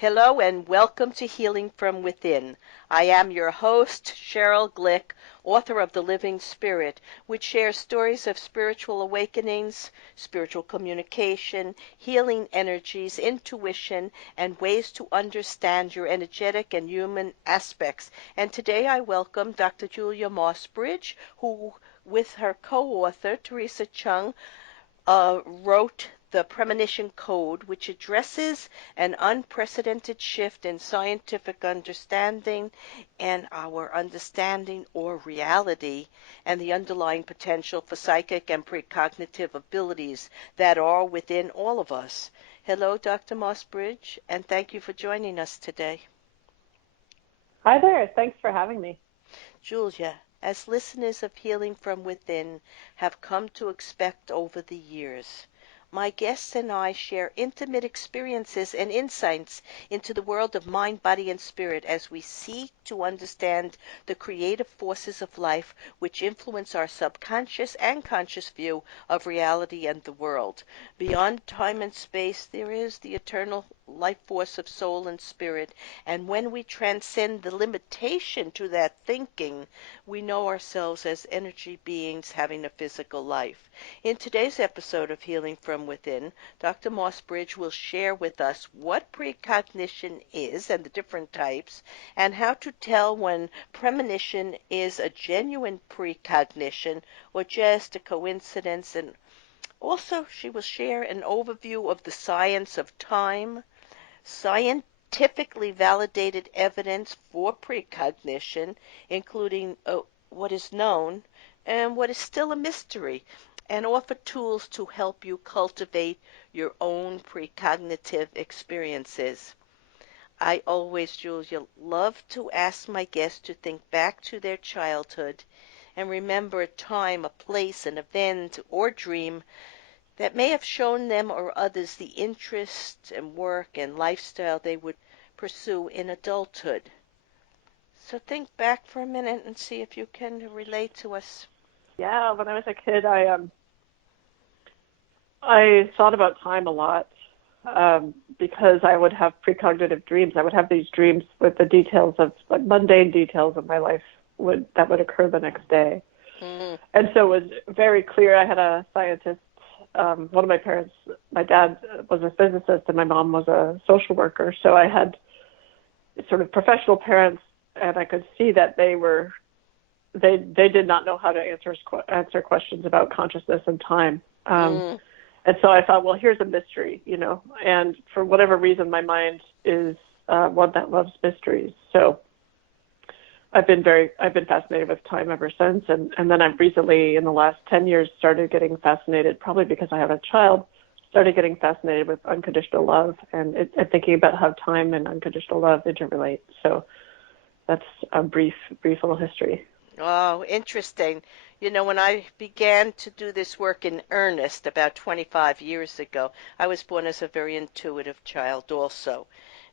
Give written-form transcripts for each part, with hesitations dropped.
Hello and welcome to Healing from Within. I am your host, Sheryl Glick, author of The Living Spirit, which shares stories of spiritual awakenings, spiritual communication, healing energies, intuition, and ways to understand your energetic and human aspects. And today I welcome Dr. Julia Mossbridge, who, with her co-author, Theresa Cheung, wrote the Premonition Code, which addresses an unprecedented shift in scientific understanding and our understanding or reality and the underlying potential for psychic and precognitive abilities that are within all of us. Hello, Dr. Mossbridge, and thank you for joining us today. Hi there. Thanks for having me. Julia, as listeners of Healing from Within have come to expect over the years, my guests and I share intimate experiences and insights into the world of mind, body, and spirit as we seek to understand the creative forces of life which influence our subconscious and conscious view of reality and the world. Beyond time and space, there is the eternal life force of soul and spirit, and when we transcend the limitation to that thinking, we know ourselves as energy beings having a physical life. In today's episode of Healing from Within, Dr. Mossbridge will share with us what precognition is and the different types, and how to tell when premonition is a genuine precognition or just a coincidence. And also, she will share an overview of the science of time, scientifically validated evidence for precognition, including what is known and what is still a mystery, and offer tools to help you cultivate your own precognitive experiences. I always, Julia, love to ask my guests to think back to their childhood and remember a time, a place, an event, or dream that may have shown them or others the interest and work and lifestyle they would pursue in adulthood. So think back for a minute and see if you can relate to us. Yeah, when I was a kid, I thought about time a lot because I would have precognitive dreams. I would have these dreams with the details of like mundane details of my life that would occur the next day. Mm. And so it was very clear. I had a scientist. One of my parents, my dad was a physicist and my mom was a social worker. So I had sort of professional parents, and I could see that they did not know how to answer questions about consciousness and time. And so I thought, well, here's a mystery, and for whatever reason, my mind is one that loves mysteries. So I've been fascinated with time ever since. And then I've recently, in the last 10 years, started getting fascinated, probably because I have a child, started getting fascinated with unconditional love and thinking about how time and unconditional love interrelate. So that's a brief little history. Oh, interesting. When I began to do this work in earnest about 25 years ago, I was born as a very intuitive child also,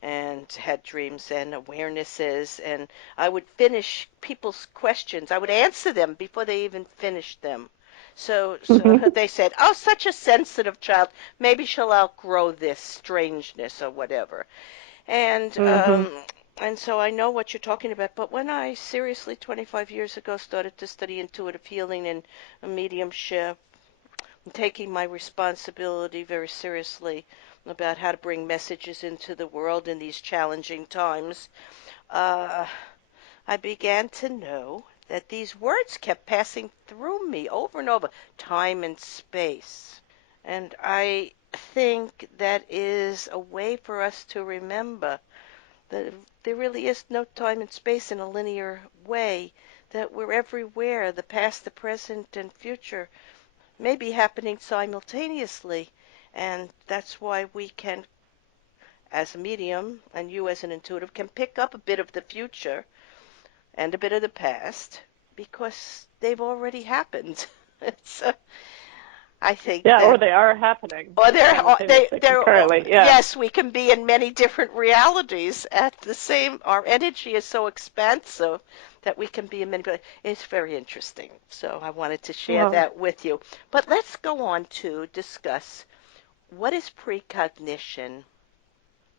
and had dreams and awarenesses, and I would finish people's questions. I would answer them before they even finished them. So they said, oh, such a sensitive child. Maybe she'll outgrow this strangeness or whatever. And and so I know what you're talking about. But when I seriously, 25 years ago, started to study intuitive healing and mediumship, and taking my responsibility very seriously about how to bring messages into the world in these challenging times, I began to know that these words kept passing through me over and over, time and space. And I think that is a way for us to remember that there really is no time and space in a linear way, that we're everywhere. The past, the present, and future may be happening simultaneously, and that's why we can, as a medium, and you as an intuitive, can pick up a bit of the future and a bit of the past because they've already happened. So I think or they are happening. Or Currently, yeah. Yes, we can be in many different realities at the same. Our energy is so expansive that we can be in many. It's very interesting. So I wanted to share that with you. But let's go on to discuss what is precognition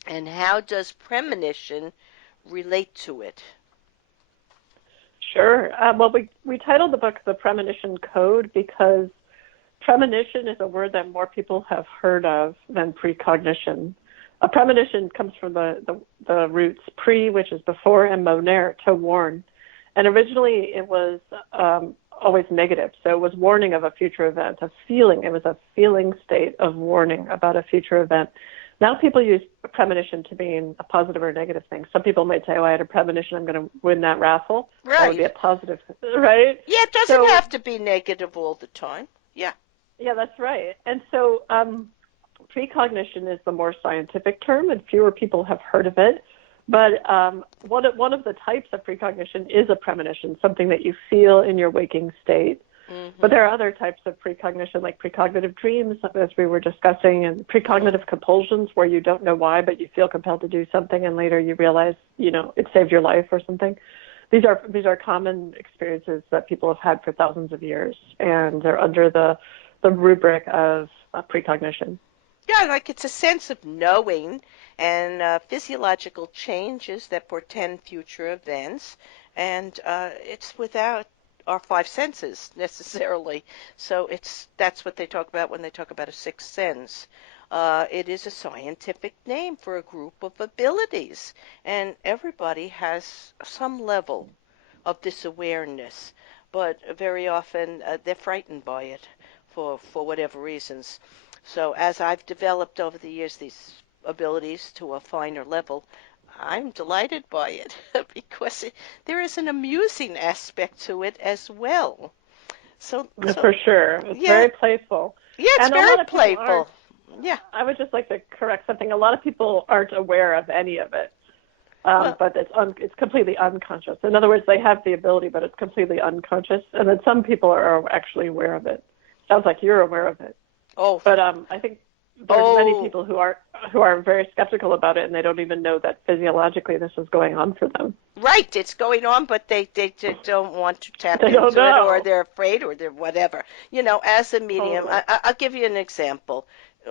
and how does premonition relate to it? Sure. Well, we titled the book The Premonition Code because premonition is a word that more people have heard of than precognition. A premonition comes from the roots pre, which is before, and moner, to warn. And originally it was always negative. So it was warning of a future event, a feeling. It was a feeling state of warning about a future event. Now people use premonition to mean a positive or negative thing. Some people might say, oh, I had a premonition, I'm going to win that raffle. Right. That would be a positive, right? Yeah, it doesn't have to be negative all the time. Yeah. Yeah, that's right. And so precognition is the more scientific term, and fewer people have heard of it. But one of the types of precognition is a premonition, something that you feel in your waking state. Mm-hmm. But there are other types of precognition, like precognitive dreams, as we were discussing, and precognitive compulsions, where you don't know why, but you feel compelled to do something, and later you realize, it saved your life or something. These are common experiences that people have had for thousands of years, and they're under the rubric of precognition. Yeah, like it's a sense of knowing and physiological changes that portend future events, and it's without our five senses necessarily. So that's what they talk about when they talk about a sixth sense. It is a scientific name for a group of abilities, and everybody has some level of this awareness, but very often they're frightened by it for whatever reasons. So as I've developed over the years these abilities to a finer level, I'm delighted by it because there is an amusing aspect to it as well. So for sure, it's very playful. Yeah, it's and very a lot of playful. Yeah. I would just like to correct something. A lot of people aren't aware of any of it, but it's completely unconscious. In other words, they have the ability, but it's completely unconscious. And then some people are actually aware of it. Sounds like you're aware of it. Oh. But I think there's many people who are very skeptical about it, and they don't even know that physiologically this is going on for them. Right, it's going on, but they don't want to tap into it, or they're afraid, or they're whatever. As a medium, I'll give you an example.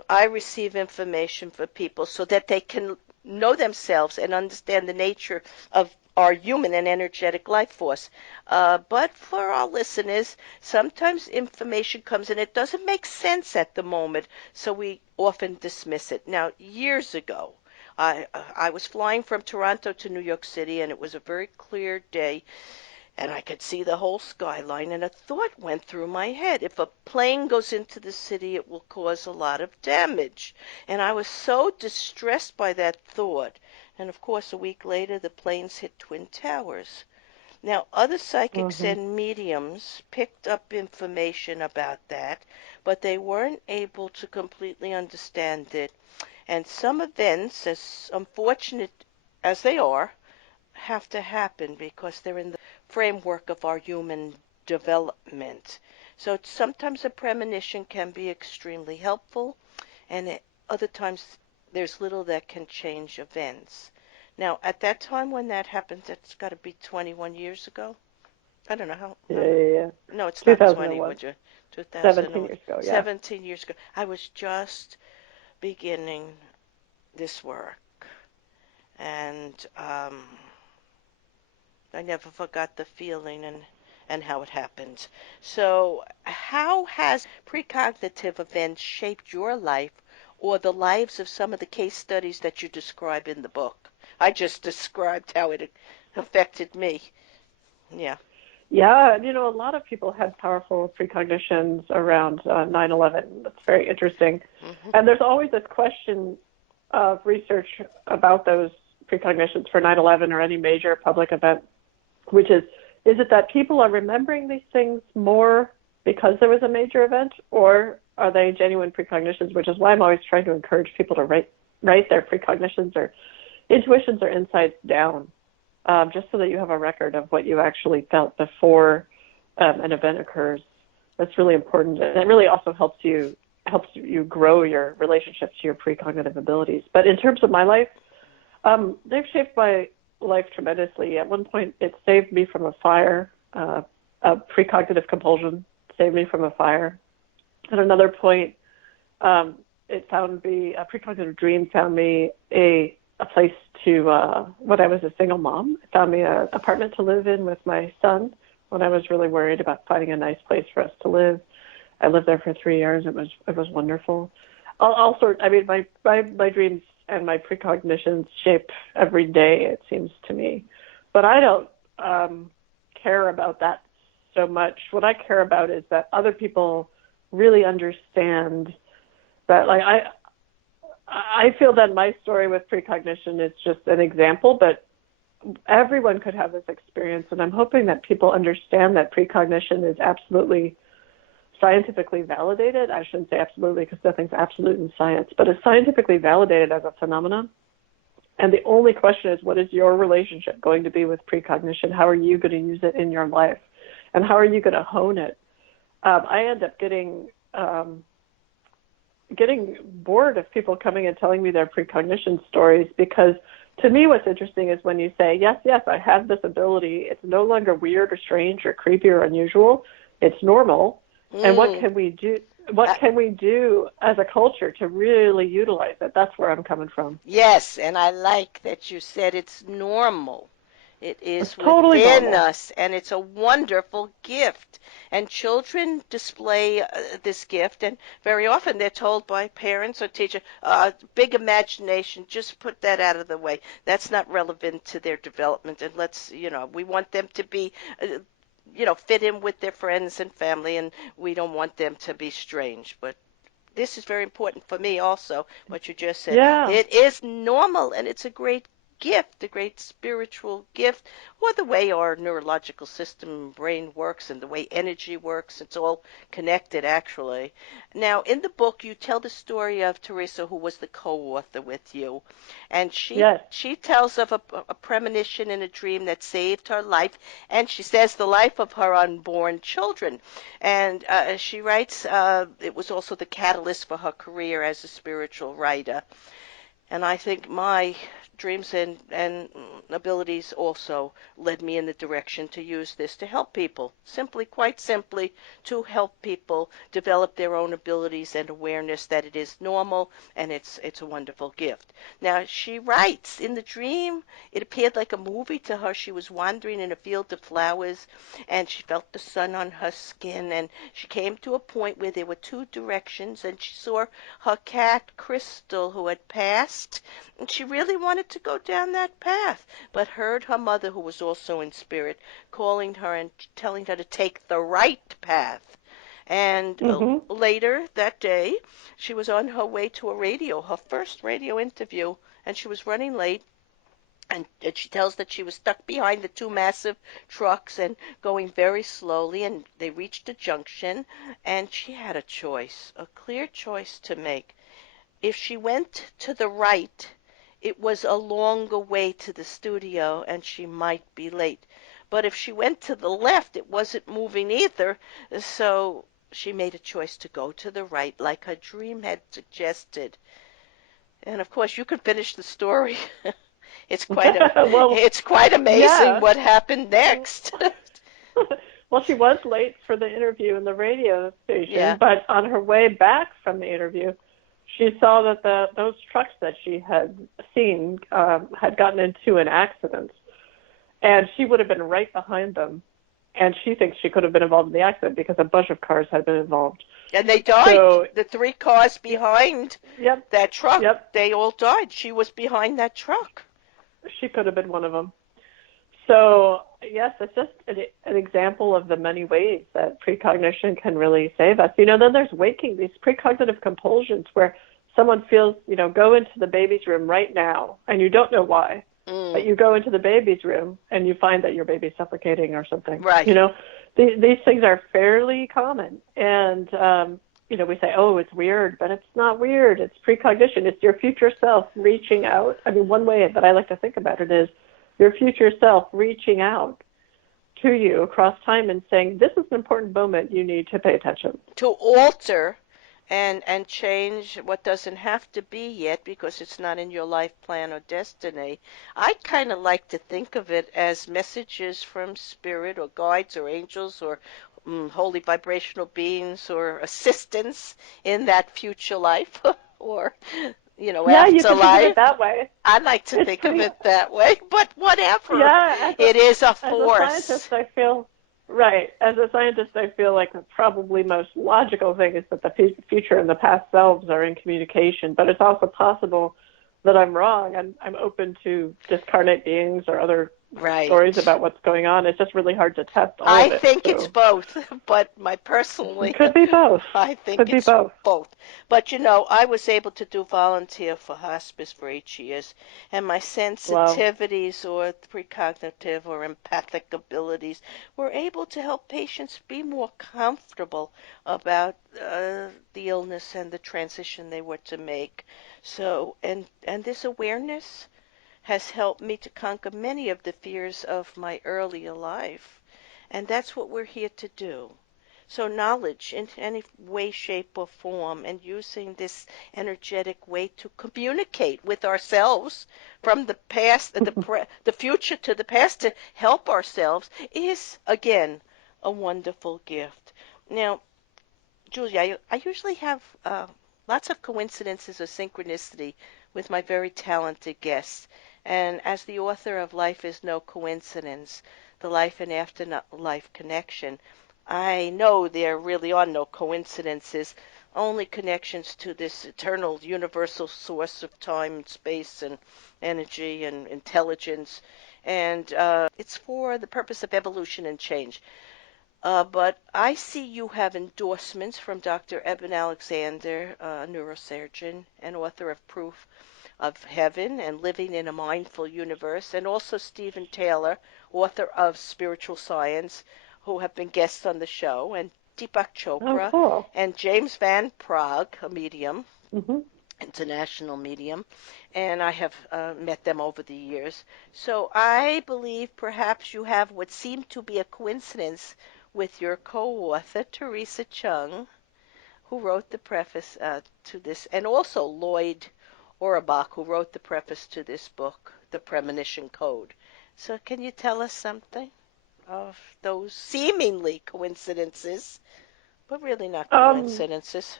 I receive information for people so that they can know themselves and understand the nature of our human and energetic life force. But for our listeners, sometimes information comes and it doesn't make sense at the moment, so we often dismiss it. Now, years ago, I was flying from Toronto to New York City, and it was a very clear day, and I could see the whole skyline, and a thought went through my head. If a plane goes into the city, it will cause a lot of damage. And I was so distressed by that thought. And of course, a week later, the planes hit Twin Towers. Now, other psychics and mediums picked up information about that, but they weren't able to completely understand it. And some events, as unfortunate as they are, have to happen because they're in the framework of our human development. So sometimes a premonition can be extremely helpful, and other times there's little that can change events. Now, at that time when that happened, that's got to be 21 years ago. I don't know how. Yeah. No, it's not 20, would you? 17 years ago, yeah. 17 years ago. I was just beginning this work, and I never forgot the feeling and how it happened. So how has precognitive events shaped your life or the lives of some of the case studies that you describe in the book? I just described how it affected me. Yeah. Yeah, a lot of people had powerful precognitions around 9/11. That's very interesting. Mm-hmm. And there's always this question of research about those precognitions for 9/11 or any major public event, which is it that people are remembering these things more because there was a major event, or are they genuine precognitions, which is why I'm always trying to encourage people to write their precognitions or intuitions or insights down, just so that you have a record of what you actually felt before an event occurs. That's really important, and it really also helps you grow your relationship to your precognitive abilities. But in terms of my life, they've shaped my life tremendously. At one point, it saved me from a fire. A precognitive compulsion saved me from a fire. At another point, a precognitive dream found me a a place to, when I was a single mom. I found me an apartment to live in with my son when I was really worried about finding a nice place for us to live. I lived there for 3 years. It was wonderful. I mean, my dreams and my precognitions shape every day, it seems to me. But I don't care about that so much. What I care about is that other people really understand that. Like I feel that my story with precognition is just an example, but everyone could have this experience, and I'm hoping that people understand that precognition is absolutely scientifically validated. I shouldn't say absolutely because nothing's absolute in science, but it's scientifically validated as a phenomenon. And the only question is, what is your relationship going to be with precognition? How are you going to use it in your life? And how are you going to hone it? I end up getting bored of people coming and telling me their precognition stories, because to me what's interesting is when you say, yes, I have this ability. It's no longer weird or strange or creepy or unusual. It's normal. And what can we do? What can we do as a culture to really utilize it? That's where I'm coming from. Yes, and I like that you said it's normal. It It's is totally within normal. us, and it's a wonderful gift. And children display this gift, and very often they're told by parents or teachers, big imagination, just put that out of the way. That's not relevant to their development, and we want them to be fit in with their friends and family, and we don't want them to be strange. But this is very important for me also, what you just said. Yeah. It is normal, and it's a great gift, a great spiritual gift, or the way our neurological system and brain works and the way energy works. It's all connected, actually. Now, in the book, you tell the story of Theresa, who was the co-author with you, and she Yes. she tells of a premonition in a dream that saved her life, and she says the life of her unborn children. And she writes it was also the catalyst for her career as a spiritual writer. And I think my dreams and abilities also led me in the direction to use this to help people. Simply, quite simply, to help people develop their own abilities and awareness that it is normal and it's a wonderful gift. Now, she writes, in the dream, it appeared like a movie to her. She was wandering in a field of flowers and she felt the sun on her skin, and she came to a point where there were two directions, and she saw her cat Crystal, who had passed, and she really wanted to go down that path, but heard her mother, who was also in spirit, calling her and telling her to take the right path. And Mhm. later that day, she was on her way to her first radio interview, and she was running late. And she tells that she was stuck behind the two massive trucks and going very slowly, and they reached a junction, and she had a choice, a clear choice to make. If she went to the right, it was a longer way to the studio, and she might be late. But if she went to the left, it wasn't moving either, so she made a choice to go to the right, like her dream had suggested. And of course, you can finish the story. It's quite a, Well, it's quite amazing yeah. what happened next. Well, she was late for the interview in the radio station, Yeah. but on her way back from the interview, she saw that those trucks that she had seen had gotten into an accident, and she would have been right behind them. And she thinks she could have been involved in the accident because a bunch of cars had been involved. And they died. So, The three cars behind yep, that truck, yep, they all died. She was behind that truck. she could have been one of them. So, yes, it's just an example of the many ways that precognition can really save us. Then there's waking, these precognitive compulsions where someone feels, go into the baby's room right now, and you don't know why. But you go into the baby's room and you find that your baby's suffocating or something. Right. These things are fairly common. And, we say, oh, it's weird, but it's not weird. It's precognition. It's your future self reaching out. I mean, one way that I like to think about it is your future self reaching out to you across time and saying, this is an important moment. You need to pay attention. To alter and change what doesn't have to be yet because it's not in your life plan or destiny. I kind of like to think of it as messages from spirit or guides or angels or holy vibrational beings or assistants in that future life or Yeah, you could think of it afterlife. that way. I like to It's think of pretty. it that way, but whatever. Yeah, It is a as a scientist, force. I feel right. As a scientist, I feel like the probably most logical thing is that the future and the past selves are in communication. But it's also possible that I'm wrong. I'm open to discarnate beings or other stories Right. about what's going on. It's just really hard to test all I of it. think it's So both, but it personally, could be both. I think Could be it's both. both. But I was able to do volunteer for hospice for 8 years, and my Wow. sensitivities or precognitive or empathic abilities were able to help patients be more comfortable about the illness and the transition they were to make. So, and this awareness has helped me to conquer many of the fears of my earlier life. And that's what we're here to do. So, knowledge in any way, shape, or form, and using this energetic way to communicate with ourselves from the past, the future to the past to help ourselves is, again, a wonderful gift. Now, Julia, I usually have lots of coincidences or synchronicity with my very talented guests. And as the author of Life is No Coincidence, the life and afterlife connection, I know there really are no coincidences, only connections to this eternal universal source of time, space, and energy and intelligence. And it's for the purpose of evolution and change. But I see you have endorsements from Dr. Eben Alexander, a neurosurgeon and author of Proof of Heaven and Living in a Mindful Universe, and also Stephen Taylor, author of Spiritual Science, who have been guests on the show, and Deepak Oh, Chopra cool. and James Van Praagh, a medium, Hmm. international medium, and I have met them over the years. So I believe perhaps you have what seemed to be a coincidence with your co-author, Theresa Cheung, who wrote the preface to this, and also Lloyd Auerbach, who wrote the preface to this book, The Premonition Code. So can you tell us something of those seemingly coincidences, but really not Um, coincidences?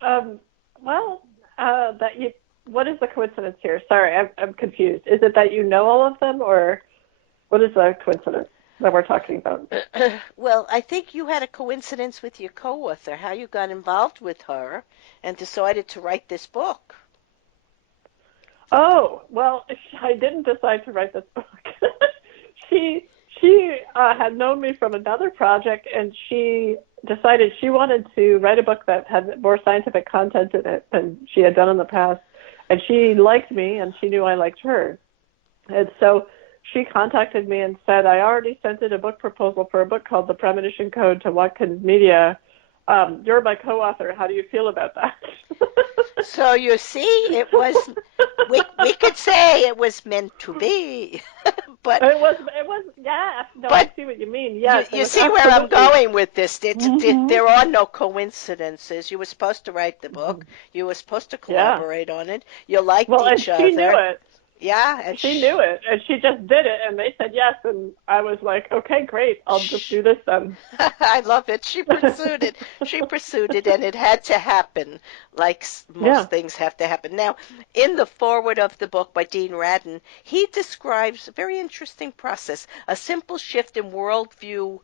um, well, that you. What is the coincidence here? Sorry, I'm confused. Is it that you know all of them, or what is the coincidence that we're talking about? Well, I think you had a coincidence with your co-author, how you got involved with her and decided to write this book. Oh, well, I didn't decide to write this book. she she had known me from another project, and she decided she wanted to write a book that had more scientific content in it than she had done in the past. And she liked me, and she knew I liked her. And so she contacted me and said, I already sent in a book proposal for a book called The Premonition Code to Watkins Media. You're my co-author. How do you feel about that? So you see, we could say it was meant to be. but Yeah. No, I but see what you mean. you Yes, it you was see where I'm absolutely. going with this. Hmm. There are no coincidences. You were supposed to write the Hmm. book. You were supposed to Yeah. collaborate on it. You liked Well, and each she knew other. it. Yeah, and She knew it, and she just did it, and they said yes, and I was like, okay, great, I'll just shh. do this then. I love it. She pursued it. She pursued it, and it had to happen, like most Yeah. things have to happen. Now, in the foreword of the book by Dean Radin, he describes a very interesting process, a simple shift in worldview,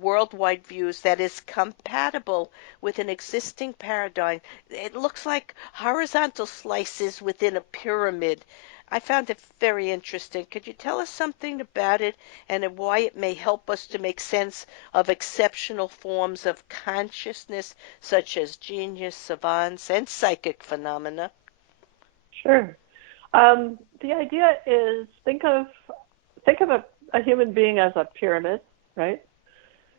worldwide views that is compatible with an existing paradigm. It looks like horizontal slices within a pyramid. I found it very interesting. Could you tell us something about it and why it may help us to make sense of exceptional forms of consciousness such as genius, savants, and psychic phenomena? Sure. The idea is think of a human being as a pyramid, right?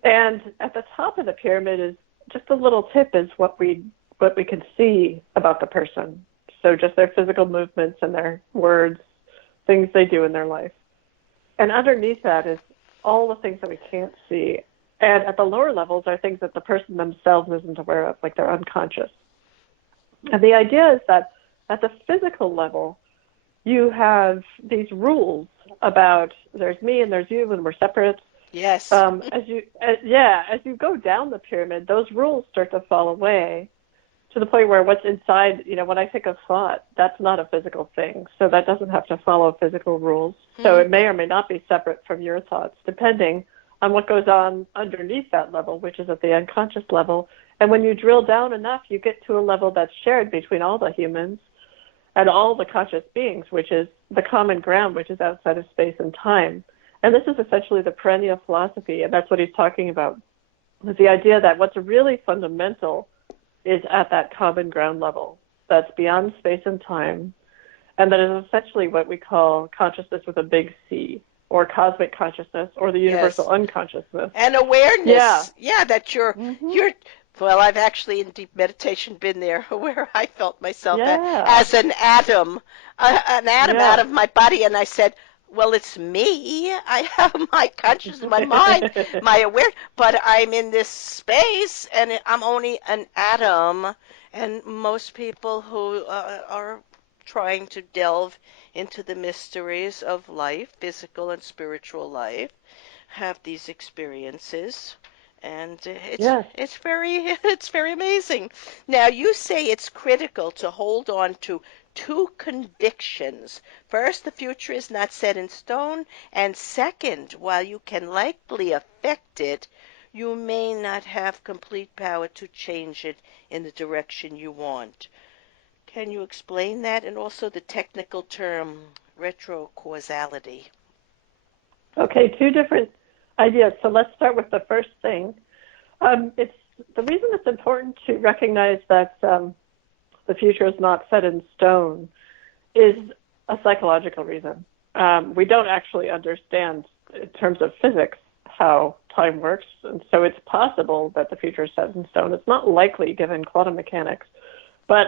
And at the top of the pyramid is just a little tip is what we can see about the person. So just their physical movements and their words, things they do in their life. And underneath that is all the things that we can't see. And at the lower levels are things that the person themselves isn't aware of, like they're unconscious. And the idea is that at the physical level, you have these rules about there's me and there's you and we're separate. Yes. As you go down the pyramid, those rules start to fall away, to the point where what's inside, when I think of thought, that's not a physical thing. So that doesn't have to follow physical rules. So it may or may not be separate from your thoughts, depending on what goes on underneath that level, which is at the unconscious level. And when you drill down enough, you get to a level that's shared between all the humans and all the conscious beings, which is the common ground, which is outside of space and time. And this is essentially the perennial philosophy, and that's what he's talking about, is the idea that what's really fundamental is at that common ground level that's beyond space and time, and that is essentially what we call consciousness with a big C, or cosmic consciousness, or the universal unconsciousness. And awareness. Yeah, That you're well, I've actually in deep meditation been there where I felt myself yeah, as an atom, out yeah. of my body, and I said, well, it's me. I have my consciousness, my mind, my awareness, but I'm in this space, and I'm only an atom. And most people who are trying to delve into the mysteries of life, physical and spiritual life, have these experiences, and Yes. it's very it's very amazing. Now, you say it's critical to hold on to two convictions. First, the future is not set in stone, and second, while you can likely affect it, you may not have complete power to change it in the direction you want. Can you explain that, and also the technical term retrocausality? Okay, two different ideas. So let's start with the first thing. It's the reason it's important to recognize that the future is not set in stone is a psychological reason. We don't actually understand in terms of physics how time works, and so it's possible that the future is set in stone. It's not likely given quantum mechanics, but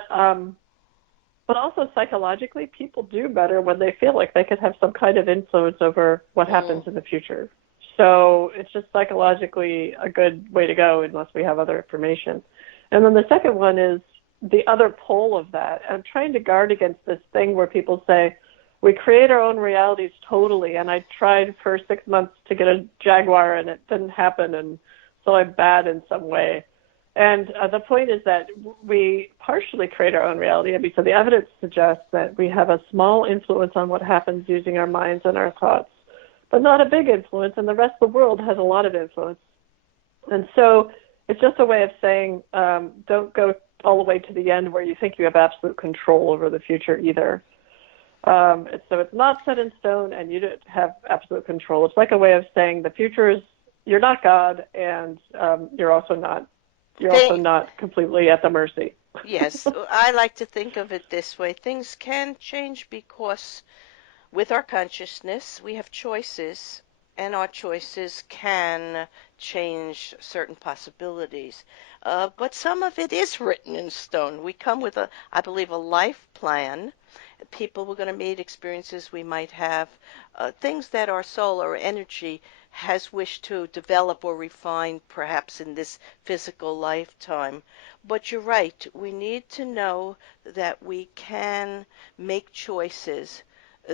also psychologically, people do better when they feel like they could have some kind of influence over what happens in the future. So it's just psychologically a good way to go unless we have other information. And then the second one is the other pole of that. I'm trying to guard against this thing where people say, we create our own realities totally, and I tried for 6 months to get a Jaguar and it didn't happen, and so I'm bad in some way. And the point is that we partially create our own reality. I mean, so the evidence suggests that we have a small influence on what happens using our minds and our thoughts, but not a big influence, and the rest of the world has a lot of influence. And so it's just a way of saying don't go all the way to the end where you think you have absolute control over the future either. So it's not set in stone, and you don't have absolute control. It's like a way of saying the future is, you're not God, and you're also not completely at the mercy. Yes, I like to think of it this way. Things can change because with our consciousness, we have choices, and our choices can change certain possibilities. But some of it is written in stone. We come with I believe, a life plan. People we're going to meet, experiences we might have, things that our soul or energy has wished to develop or refine perhaps in this physical lifetime. But you're right, we need to know that we can make choices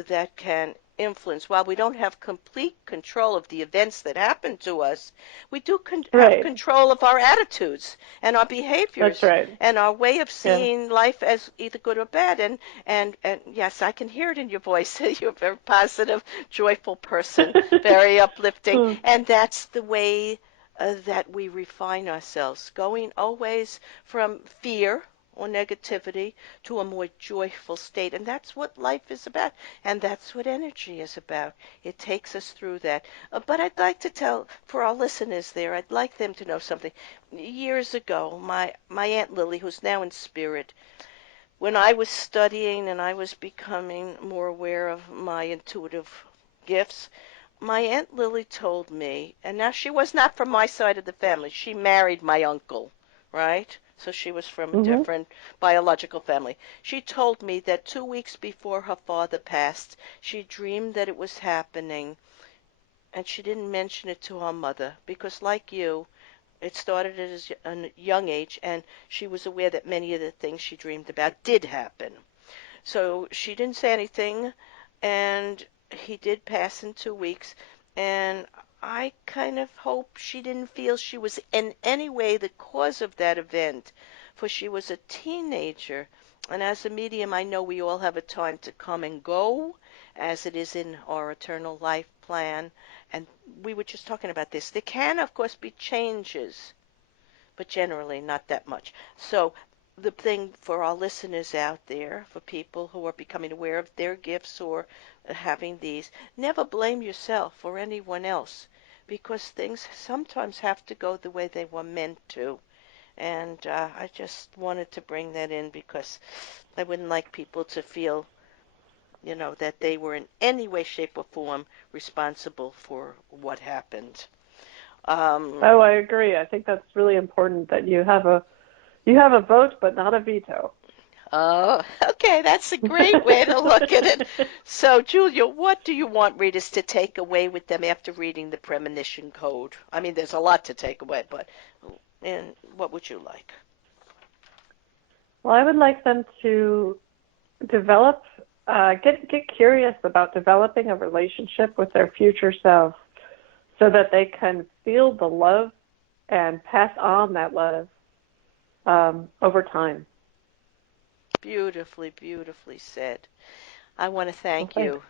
that can influence. While we don't have complete control of the events that happen to us, we do have Right. control of our attitudes and our That's behaviors right. and our way of Yeah. seeing life as either good or bad. And yes, I can hear it in your voice. You're a very positive, joyful person, very uplifting, Hmm. and that's the way that we refine ourselves, going always from fear or negativity to a more joyful state. And that's what life is about. And that's what energy is about. It takes us through that. But I'd like to tell, for our listeners there, I'd like them to know something. Years ago, my Aunt Lily, who's now in spirit, when I was studying and I was becoming more aware of my intuitive gifts, my Aunt Lily told me, and now she was not from my side of the family. She married my uncle, right? So she was from a Mm-hmm. different biological family. She told me that 2 weeks before her father passed, she dreamed that it was happening, and she didn't mention it to her mother because, like you, it started at a young age, and she was aware that many of the things she dreamed about did happen. So she didn't say anything, and he did pass in 2 weeks, and I kind of hope she didn't feel she was in any way the cause of that event. for she was a teenager. And as a medium, I know we all have a time to come and go, as it is in our eternal life plan. And we were just talking about this. There can, of course, be changes, but generally not that much. So the thing for our listeners out there, for people who are becoming aware of their gifts or having these, never blame yourself or anyone else, because things sometimes have to go the way they were meant to. And I just wanted to bring that in because I wouldn't like people to feel, that they were in any way, shape, or form responsible for what happened. Oh, I agree. I think that's really important that you have a vote, but not a veto. Oh, okay, that's a great way to look at it. So, Julia, what do you want readers to take away with them after reading the Premonition Code? I mean, there's a lot to take away, but and what would you like? Well, I would like them to develop, get curious about developing a relationship with their future self, so that they can feel the love and pass on that love over time. Beautifully, beautifully said. I want to Well, thank thanks. you.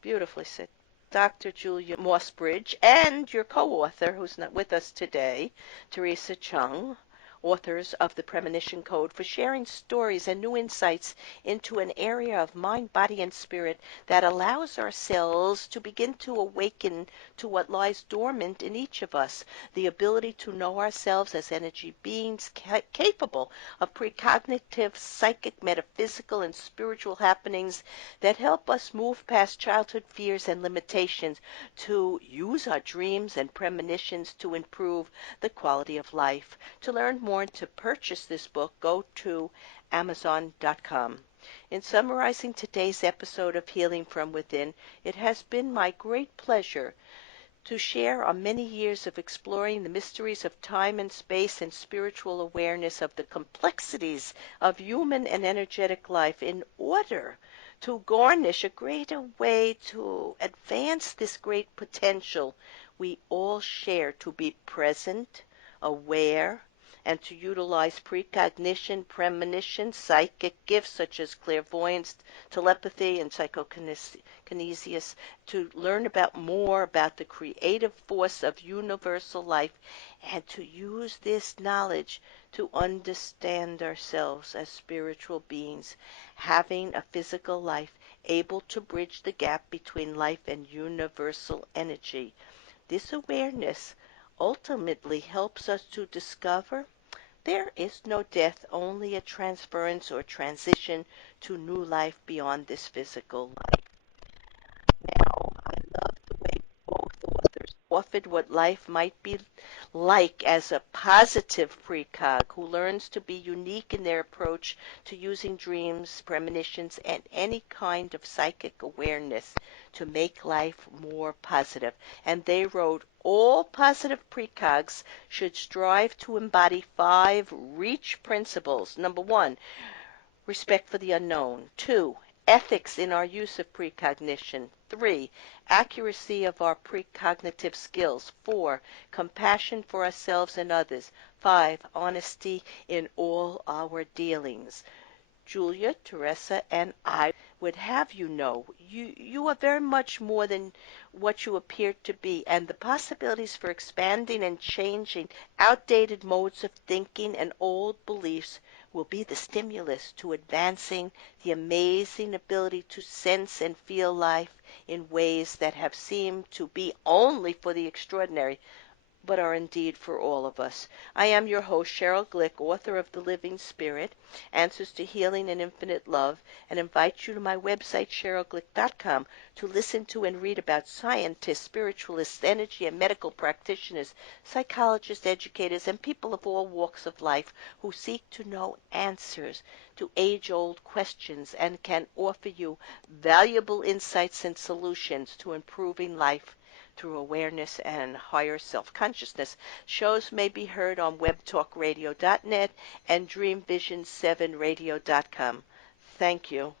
Beautifully said. Dr. Julia Mossbridge and your co-author, who's not with us today, Theresa Cheung, authors of the Premonition Code, for sharing stories and new insights into an area of mind, body, and spirit that allows ourselves to begin to awaken to what lies dormant in each of us, the ability to know ourselves as energy beings capable of precognitive, psychic, metaphysical, and spiritual happenings that help us move past childhood fears and limitations to use our dreams and premonitions to improve the quality of life. To learn more and to purchase this book, go to Amazon.com. In summarizing today's episode of Healing from Within, it has been my great pleasure to share our many years of exploring the mysteries of time and space and spiritual awareness of the complexities of human and energetic life in order to garnish a greater way to advance this great potential we all share to be present, aware, and to utilize precognition, premonition, psychic gifts such as clairvoyance, telepathy, and psychokinesis to learn about more about the creative force of universal life and to use this knowledge to understand ourselves as spiritual beings, having a physical life able to bridge the gap between life and universal energy. This awareness ultimately helps us to discover there is no death, only a transference or transition to new life beyond this physical life. Now, I love the way both authors offered what life might be like as a positive precog who learns to be unique in their approach to using dreams, premonitions, and any kind of psychic awareness to make life more positive. And they wrote, all positive precogs should strive to embody 5 reach principles. Number 1, respect for the unknown. 2, ethics in our use of precognition. 3, accuracy of our precognitive skills. 4, compassion for ourselves and others. 5, honesty in all our dealings. Julia, Theresa, and I would have you know you are very much more than what you appear to be, and the possibilities for expanding and changing outdated modes of thinking and old beliefs will be the stimulus to advancing the amazing ability to sense and feel life in ways that have seemed to be only for the extraordinary but are indeed for all of us. I am your host, Sheryl Glick, author of The Living Spirit, Answers to Healing and Infinite Love, and invite you to my website, SherylGlick.com, to listen to and read about scientists, spiritualists, energy and medical practitioners, psychologists, educators, and people of all walks of life who seek to know answers to age-old questions and can offer you valuable insights and solutions to improving life through awareness and higher self-consciousness. Shows may be heard on webtalkradio.net and dreamvision7radio.com. Thank you.